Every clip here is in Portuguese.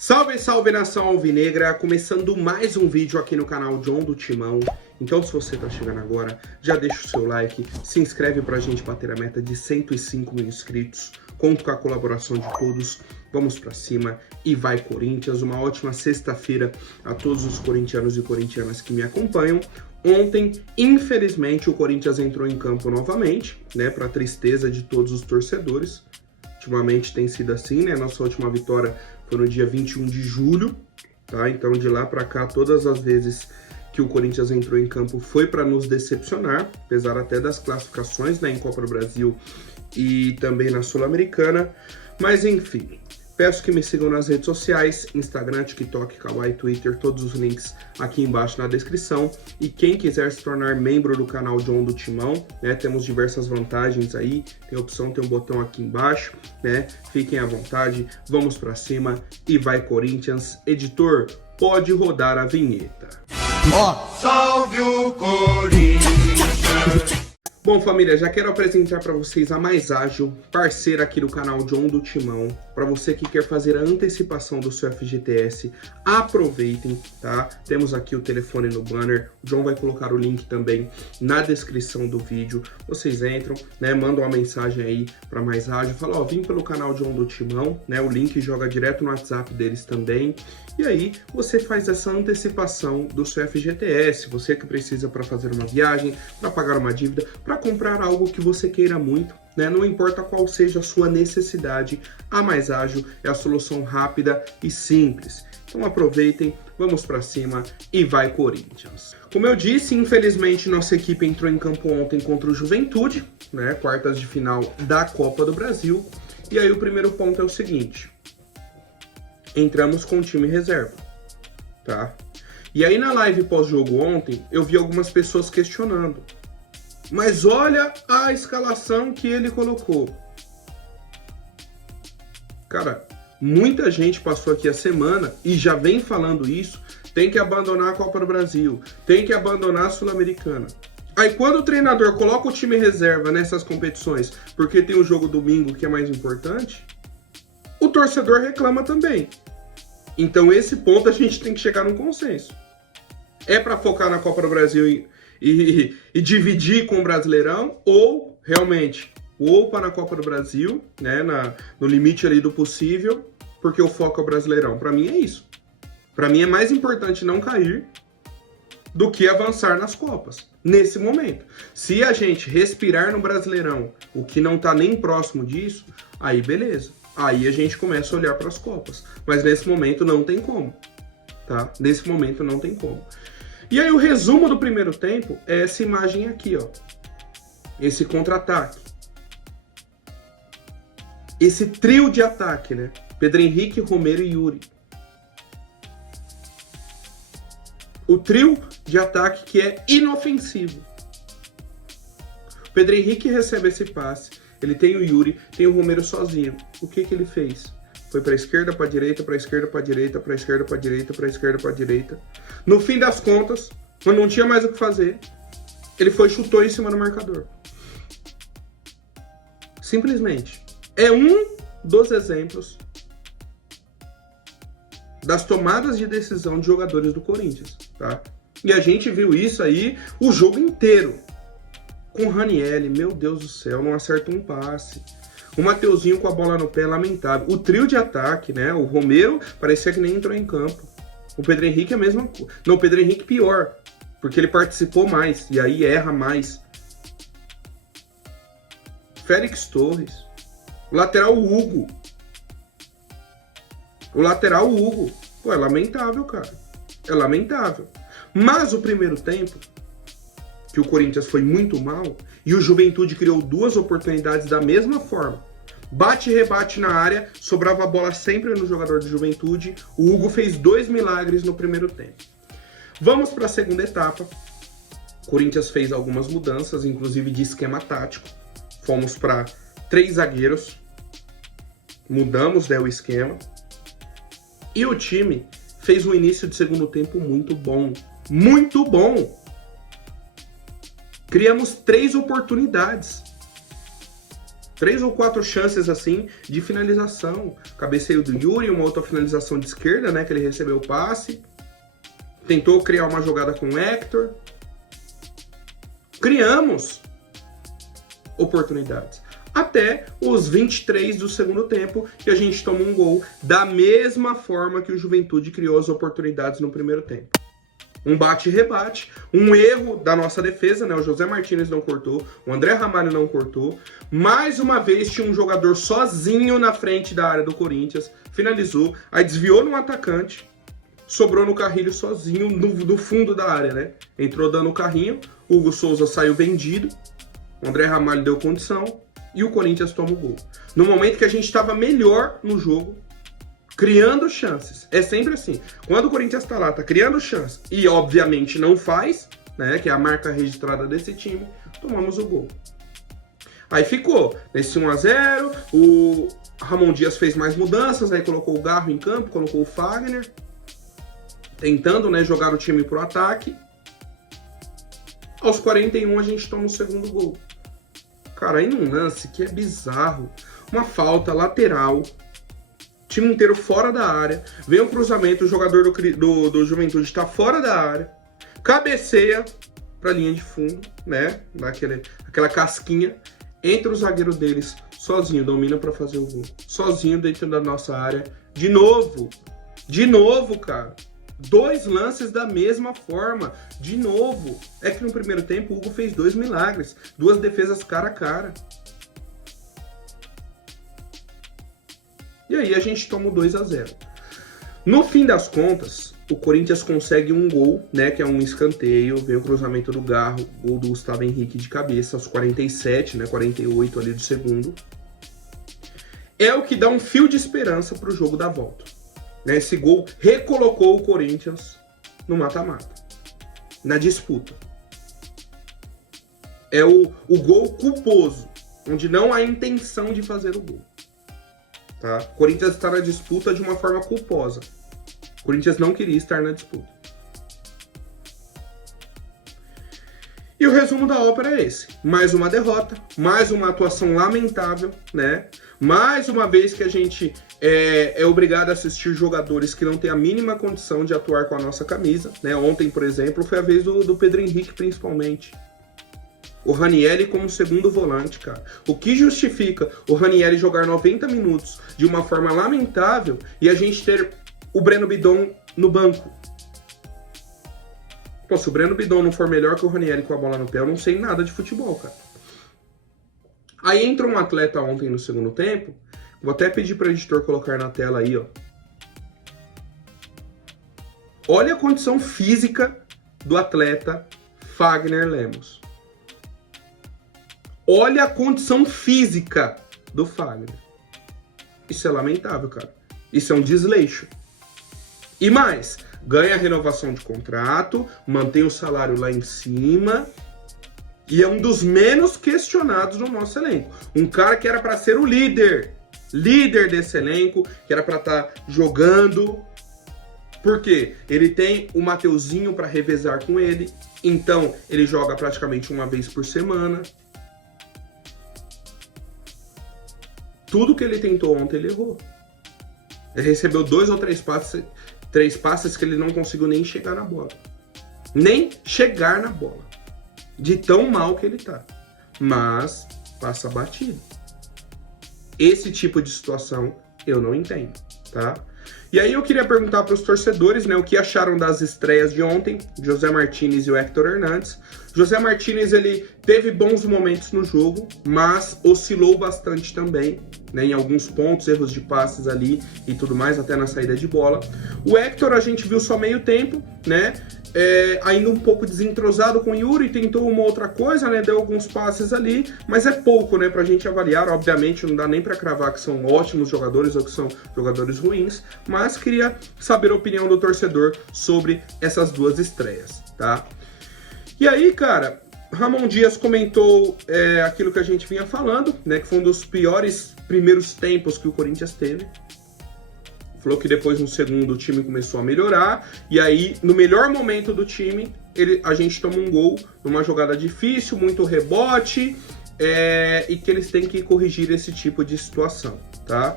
Salve, salve nação alvinegra, começando mais um vídeo aqui no canal John do Timão. Então se você tá chegando agora, já deixa o seu like, se inscreve pra gente bater a meta de 105 mil inscritos. Conto com a colaboração de todos, vamos pra cima e vai Corinthians. Uma ótima sexta-feira a todos os corintianos e corintianas que me acompanham. Ontem, infelizmente, o Corinthians entrou em campo novamente, né, pra tristeza de todos os torcedores. Ultimamente tem sido assim, né, nossa última vitória foi no dia 21 de julho, tá? Então de lá pra cá, todas as vezes que o Corinthians entrou em campo foi para nos decepcionar, apesar até das classificações, né, em Copa do Brasil e também na Sul-Americana. Mas enfim, peço que me sigam nas redes sociais, Instagram, TikTok, Kawaii, Twitter, todos os links aqui embaixo na descrição. E quem quiser se tornar membro do canal John do Timão, né, temos diversas vantagens aí, tem opção, tem um botão aqui embaixo, né, fiquem à vontade, vamos pra cima e vai Corinthians. Editor, pode rodar a vinheta. Salve o Corinthians! Bom, família, já quero apresentar para vocês a Mais Ágil, parceira aqui do canal John do Timão. Para você que quer fazer a antecipação do seu FGTS, aproveitem, tá? Temos aqui o telefone no banner, o John vai colocar o link também na descrição do vídeo. Vocês entram, né, mandam uma mensagem aí para Mais Ágil, fala, ó, vim pelo canal John do Timão, né? O link joga direto no WhatsApp deles também. E aí você faz essa antecipação do seu FGTS, você que precisa para fazer uma viagem, para pagar uma dívida, para comprar algo que você queira muito, né? Não importa qual seja a sua necessidade, a Mais Ágil é a solução rápida e simples. Então aproveitem, vamos para cima e vai Corinthians. Como eu disse, infelizmente nossa equipe entrou em campo ontem contra o Juventude, né? Quartas de final da Copa do Brasil. E aí o primeiro ponto é o seguinte: entramos com o time reserva, tá? E aí na live pós-jogo ontem, eu vi algumas pessoas questionando. Mas olha a escalação que ele colocou. Cara, muita gente passou aqui a semana e já vem falando isso. Tem que abandonar a Copa do Brasil, tem que abandonar a Sul-Americana. Aí quando o treinador coloca o time reserva nessas competições, porque tem o jogo domingo que é mais importante, o torcedor reclama também. Então esse ponto a gente tem que chegar num consenso. É para focar na Copa do Brasil e dividir com o Brasileirão, ou realmente ou para a Copa do Brasil, né, no limite ali do possível, porque o foco é o Brasileirão. Para mim é isso. Para mim é mais importante não cair do que avançar nas Copas, nesse momento. Se a gente respirar no Brasileirão, o que não tá nem próximo disso, aí beleza. Aí a gente começa a olhar para as Copas. Mas nesse momento não tem como, tá? Nesse momento não tem como. E aí o resumo do primeiro tempo é essa imagem aqui, ó. Esse contra-ataque. Esse trio de ataque, né? Pedro Henrique, Romero e Yuri. O trio de ataque que é inofensivo. Pedro Henrique recebe esse passe. Ele tem o Yuri, tem o Romero sozinho. O que ele fez? Foi para a esquerda, para a direita, para a esquerda, para a direita, para a esquerda, para a direita, para a esquerda, para a direita. No fim das contas, quando não tinha mais o que fazer, ele foi e chutou em cima do marcador. Simplesmente. É um dos exemplos das tomadas de decisão de jogadores do Corinthians, tá? E a gente viu isso aí o jogo inteiro. Com o Ranieri, meu Deus do céu, não acerta um passe. O Mateuzinho com a bola no pé, lamentável. O trio de ataque, né? O Romero parecia que nem entrou em campo. O Pedro Henrique é a mesma coisa. Não, o Pedro Henrique pior, porque ele participou mais e aí erra mais. Félix Torres. O lateral Hugo. Pô, é lamentável, cara. É lamentável. Mas o primeiro tempo, que o Corinthians foi muito mal, e o Juventude criou duas oportunidades da mesma forma. Bate e rebate na área, sobrava a bola sempre no jogador de Juventude. O Hugo fez 2 milagres no primeiro tempo. Vamos para a segunda etapa. O Corinthians fez algumas mudanças, inclusive de esquema tático. Fomos para 3 zagueiros. Mudamos, né, o esquema. E o time fez um início de segundo tempo muito bom. Muito bom! Criamos 3 oportunidades. 3 ou 4 chances, assim, de finalização. Cabeceio do Yuri, uma outra finalização de esquerda, né, que ele recebeu o passe. Tentou criar uma jogada com o Hector. Criamos oportunidades. Até os 23 do segundo tempo, que a gente toma um gol da mesma forma que o Juventude criou as oportunidades no primeiro tempo. Um bate e rebate, um erro da nossa defesa, né? O José Martínez não cortou, o André Ramalho não cortou. Mais uma vez tinha um jogador sozinho na frente da área do Corinthians, finalizou, aí desviou no atacante, sobrou no Carrilho sozinho, do fundo da área, né? Entrou dando o carrinho, o Hugo Souza saiu vendido, o André Ramalho deu condição e o Corinthians toma o gol. No momento que a gente estava melhor no jogo, criando chances. É sempre assim. Quando o Corinthians tá lá, tá criando chances e obviamente não faz, né, que é a marca registrada desse time, tomamos o gol. Aí ficou nesse 1-0, o Ramon Dias fez mais mudanças, aí colocou o Garro em campo, colocou o Fagner, tentando, né, jogar o time pro ataque. Aos 41 a gente toma o segundo gol. Cara, aí num lance que é bizarro, uma falta lateral, time inteiro fora da área, vem um cruzamento, o jogador do Juventude está fora da área, cabeceia para a linha de fundo, né, aquela casquinha, entra o zagueiro deles sozinho, domina para fazer o gol, sozinho dentro da nossa área, de novo, cara. 2 lances da mesma forma, de novo. É que no primeiro tempo o Hugo fez 2 milagres, 2 defesas cara a cara. E aí a gente toma o 2-0. No fim das contas, o Corinthians consegue um gol, né, que é um escanteio, vem o cruzamento do Garro, gol do Gustavo Henrique de cabeça, aos 47, né, 48 ali do segundo. É o que dá um fio de esperança para o jogo da volta. Esse gol recolocou o Corinthians no mata-mata, na disputa. É o gol culposo, onde não há intenção de fazer o gol. Tá? O Corinthians está na disputa de uma forma culposa. O Corinthians não queria estar na disputa. E o resumo da ópera é esse. Mais uma derrota, mais uma atuação lamentável, né? Mais uma vez que a gente é obrigado a assistir jogadores que não têm a mínima condição de atuar com a nossa camisa, né? Ontem, por exemplo, foi a vez do Pedro Henrique, principalmente. O Ranieri como segundo volante, cara. O que justifica o Ranieri jogar 90 minutos de uma forma lamentável e a gente ter o Breno Bidon no banco? Pô, se o Breno Bidon não for melhor que o Ranieri com a bola no pé, eu não sei nada de futebol, cara. Aí entra um atleta ontem no segundo tempo, vou até pedir para o editor colocar na tela aí, ó. Olha a condição física do atleta Fagner Lemos. Olha a condição física do Fagner. Isso é lamentável, cara. Isso é um desleixo. E mais, ganha a renovação de contrato, mantém o salário lá em cima e é um dos menos questionados no nosso elenco. Um cara que era para ser o líder desse elenco, que era para estar jogando. Por quê? Ele tem o Mateuzinho para revezar com ele, então ele joga praticamente uma vez por semana. Tudo que ele tentou ontem, ele errou. Ele recebeu 2 ou 3 passes que ele não conseguiu nem chegar na bola. Nem chegar na bola. De tão mal que ele tá. Mas passa batido. Esse tipo de situação eu não entendo, tá? E aí eu queria perguntar para os torcedores, né, o que acharam das estreias de ontem, José Martínez e o Hector Hernandes. José Martínez, ele teve bons momentos no jogo, mas oscilou bastante também, né, em alguns pontos, erros de passes ali e tudo mais, até na saída de bola. O Hector a gente viu só meio tempo, né, ainda um pouco desentrosado com o Yuri, tentou uma outra coisa, né, deu alguns passes ali, mas é pouco, né, pra gente avaliar. Obviamente não dá nem pra cravar que são ótimos jogadores ou que são jogadores ruins, mas queria saber a opinião do torcedor sobre essas 2 estreias, tá? E aí, cara, Ramon Dias comentou aquilo que a gente vinha falando, né, que foi um dos piores primeiros tempos que o Corinthians teve. Falou que depois, no segundo, o time começou a melhorar. E aí, no melhor momento do time, a gente toma um gol numa jogada difícil, muito rebote. e que eles têm que corrigir esse tipo de situação, tá?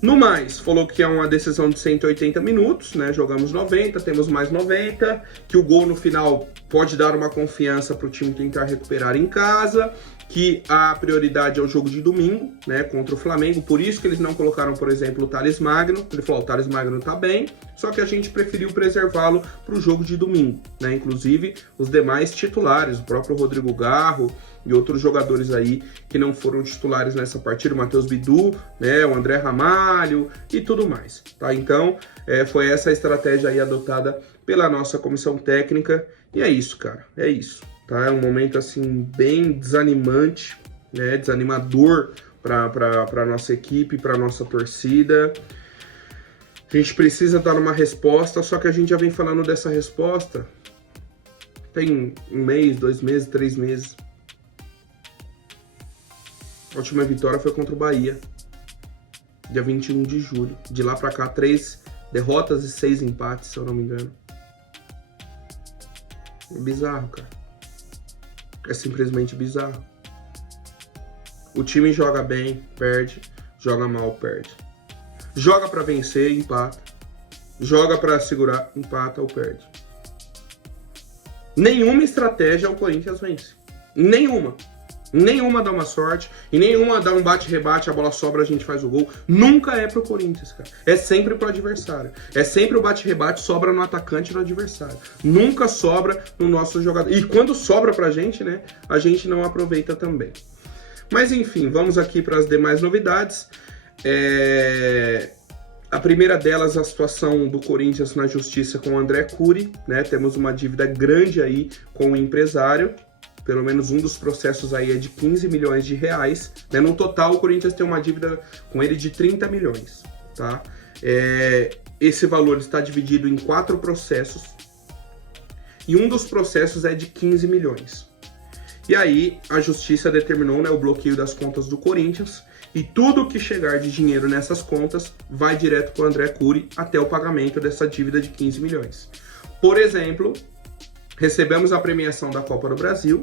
No mais, falou que é uma decisão de 180 minutos, né? Jogamos 90, temos mais 90, que o gol no final pode dar uma confiança para o time tentar recuperar em casa, que a prioridade é o jogo de domingo, né, contra o Flamengo, por isso que eles não colocaram, por exemplo, o Thales Magno. Ele falou, o Thales Magno tá bem, só que a gente preferiu preservá-lo para o jogo de domingo, né, inclusive os demais titulares, o próprio Rodrigo Garro e outros jogadores aí que não foram titulares nessa partida, o Matheus Bidu, né, o André Ramalho e tudo mais, tá? Então, foi essa a estratégia aí adotada pela nossa comissão técnica, e é isso, cara, é isso. Tá? É um momento assim bem desanimante, né? Desanimador para a nossa equipe, para a nossa torcida. A gente precisa dar uma resposta, só que a gente já vem falando dessa resposta tem 1 mês, 2 meses, 3 meses. A última vitória foi contra o Bahia, dia 21 de julho. De lá para cá, 3 derrotas e 6 empates, se eu não me engano. É bizarro, cara. É simplesmente bizarro. O time joga bem, perde. Joga mal, perde. Joga pra vencer, empata. Joga pra segurar, empata ou perde. Nenhuma estratégia o Corinthians vence. Nenhuma. Nenhuma dá uma sorte. E nenhuma dá um bate-rebate, a bola sobra, a gente faz o gol. Nunca é pro Corinthians, cara. É sempre pro adversário. É sempre o bate-rebate, sobra no atacante do adversário. Nunca sobra no nosso jogador. E quando sobra pra gente, né, a gente não aproveita também. Mas enfim, vamos aqui para as demais novidades. A primeira delas, a situação do Corinthians na justiça com o André Cury, né? Temos uma dívida grande aí com o empresário. Pelo menos um dos processos aí é de 15 milhões de reais, né? No total, o Corinthians tem uma dívida com ele de 30 milhões, tá? Esse valor está dividido em 4 processos, e um dos processos é de 15 milhões. E aí, a justiça determinou, né, o bloqueio das contas do Corinthians, e tudo que chegar de dinheiro nessas contas vai direto para o André Cury até o pagamento dessa dívida de 15 milhões. Por exemplo, recebemos a premiação da Copa do Brasil,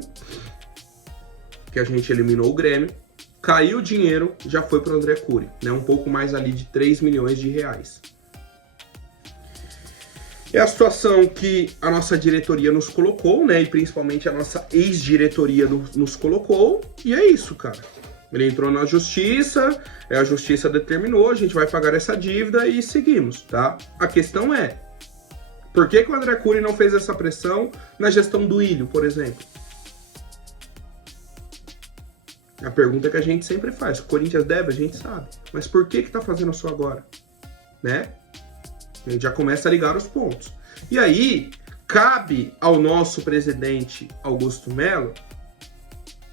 que a gente eliminou o Grêmio, caiu o dinheiro, já foi para o André Cury, né? Um pouco mais ali de 3 milhões de reais. É a situação que a nossa diretoria nos colocou, né? E principalmente a nossa ex-diretoria nos colocou, e é isso, cara. Ele entrou na justiça, a justiça determinou, a gente vai pagar essa dívida e seguimos, tá? A questão é, por que o André Cury não fez essa pressão na gestão do Ilho, por exemplo? A pergunta que a gente sempre faz. O Corinthians deve, a gente sabe. Mas por que tá fazendo só agora? Né? A gente já começa a ligar os pontos. E aí, cabe ao nosso presidente Augusto Melo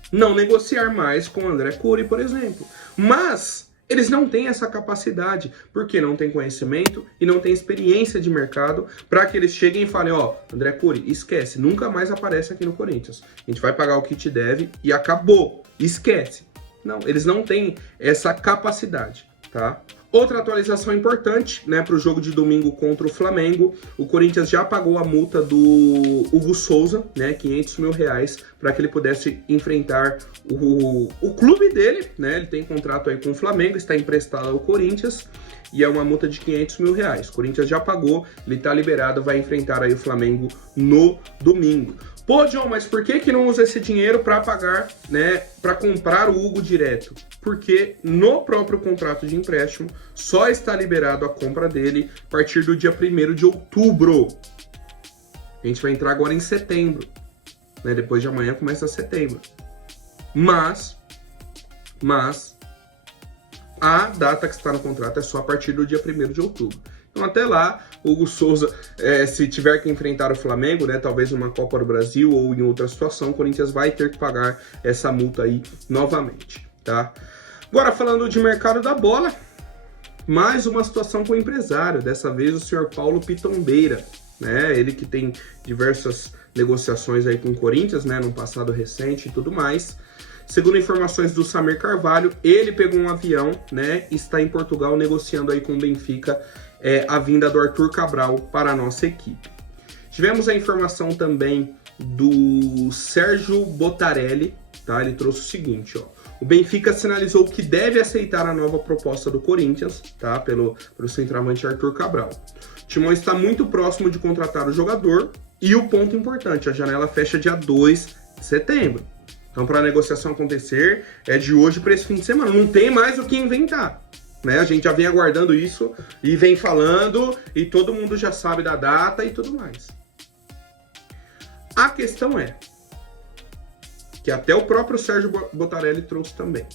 não negociar mais com o André Cury, por exemplo. Mas eles não têm essa capacidade, porque não tem conhecimento e não tem experiência de mercado para que eles cheguem e falem, ó, André Cury, esquece, nunca mais aparece aqui no Corinthians. A gente vai pagar o que te deve e acabou, esquece. Não, eles não têm essa capacidade, tá? Outra atualização importante, né, para o jogo de domingo contra o Flamengo, o Corinthians já pagou a multa do Hugo Souza, né, 500 mil reais, para que ele pudesse enfrentar o clube dele, né, ele tem contrato aí com o Flamengo, está emprestado ao Corinthians, e é uma multa de 500 mil reais. O Corinthians já pagou, ele está liberado, vai enfrentar aí o Flamengo no domingo. Pô, John, mas por que não usa esse dinheiro para pagar, né, para comprar o Hugo direto? Porque no próprio contrato de empréstimo só está liberado a compra dele a partir do dia 1º de outubro. A gente vai entrar agora em setembro, né? Depois de amanhã começa setembro. Mas a data que está no contrato é só a partir do dia 1º de outubro. Então até lá, o Hugo Souza, se tiver que enfrentar o Flamengo, né, talvez numa Copa do Brasil ou em outra situação, o Corinthians vai ter que pagar essa multa aí novamente, tá? Agora falando de mercado da bola, mais uma situação com o empresário, dessa vez o senhor Paulo Pitombeira, né, ele que tem diversas negociações aí com o Corinthians, né, no passado recente e tudo mais. Segundo informações do Samir Carvalho, ele pegou um avião, né, e está em Portugal negociando aí com o Benfica a vinda do Arthur Cabral para a nossa equipe. Tivemos a informação também do Sérgio Botarelli, tá? Ele trouxe o seguinte, ó. O Benfica sinalizou que deve aceitar a nova proposta do Corinthians, tá? Pelo centroavante Arthur Cabral. O Timão está muito próximo de contratar o jogador e o ponto importante, a janela fecha dia 2 de setembro. Então, para a negociação acontecer, é de hoje para esse fim de semana. Não tem mais o que inventar, né? A gente já vem aguardando isso e vem falando e todo mundo já sabe da data e tudo mais. A questão é que até o próprio Sérgio Botarelli trouxe também.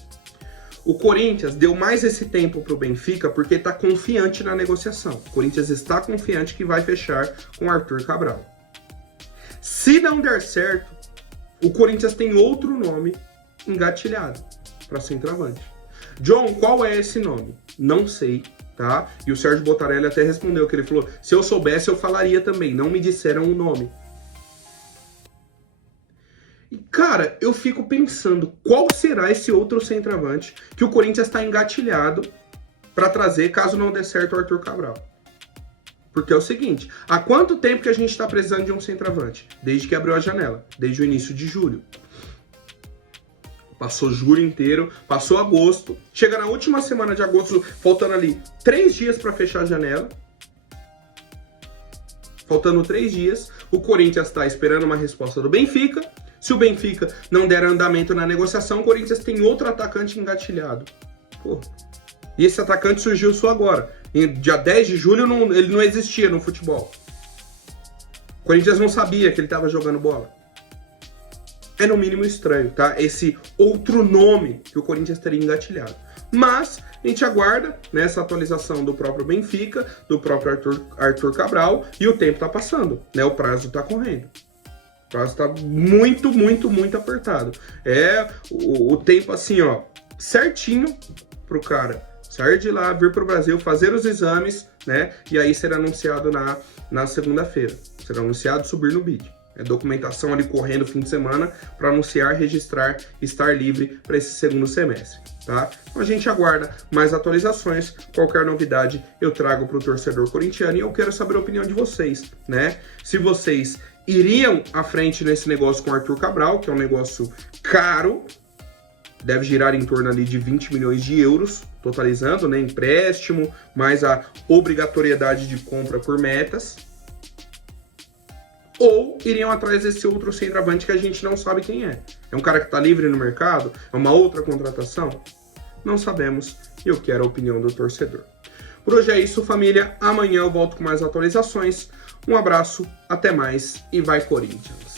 O Corinthians deu mais esse tempo para o Benfica porque está confiante na negociação. O Corinthians está confiante que vai fechar com o Arthur Cabral. Se não der certo, o Corinthians tem outro nome engatilhado para centroavante. John, qual é esse nome? Não sei, tá? E o Sérgio Botarelli até respondeu que ele falou, se eu soubesse eu falaria também, não me disseram o nome. E, cara, eu fico pensando, qual será esse outro centroavante que o Corinthians está engatilhado para trazer caso não dê certo o Arthur Cabral? Porque é o seguinte, há quanto tempo que a gente está precisando de um centroavante? Desde que abriu a janela, desde o início de julho. Passou julho inteiro, passou agosto, chega na última semana de agosto, faltando ali 3 dias para fechar a janela. Faltando 3 dias, o Corinthians está esperando uma resposta do Benfica. Se o Benfica não der andamento na negociação, o Corinthians tem outro atacante engatilhado. Pô. E esse atacante surgiu só agora. Dia 10 de julho ele não existia no futebol. O Corinthians não sabia que ele estava jogando bola. É no mínimo estranho, tá? Esse outro nome que o Corinthians teria engatilhado. Mas a gente aguarda, né, essa atualização do próprio Benfica, do próprio Arthur Cabral, e o tempo tá passando, né? O prazo tá correndo. O prazo tá muito, muito, muito apertado. É o tempo assim, ó, certinho pro cara sair de lá, vir pro Brasil, fazer os exames, né? E aí será anunciado na segunda-feira. Será anunciado subir no bid. É documentação ali correndo fim de semana para anunciar, registrar, estar livre para esse segundo semestre, tá? Então a gente aguarda mais atualizações, qualquer novidade eu trago para o torcedor corintiano e eu quero saber a opinião de vocês, né? Se vocês iriam à frente nesse negócio com o Arthur Cabral, que é um negócio caro, deve girar em torno ali de 20 milhões de euros, totalizando, né? Empréstimo, mais a obrigatoriedade de compra por metas. Ou iriam atrás desse outro centroavante que a gente não sabe quem é. É um cara que está livre no mercado? É uma outra contratação? Não sabemos e eu quero a opinião do torcedor. Por hoje é isso, família. Amanhã eu volto com mais atualizações. Um abraço, até mais e vai Corinthians!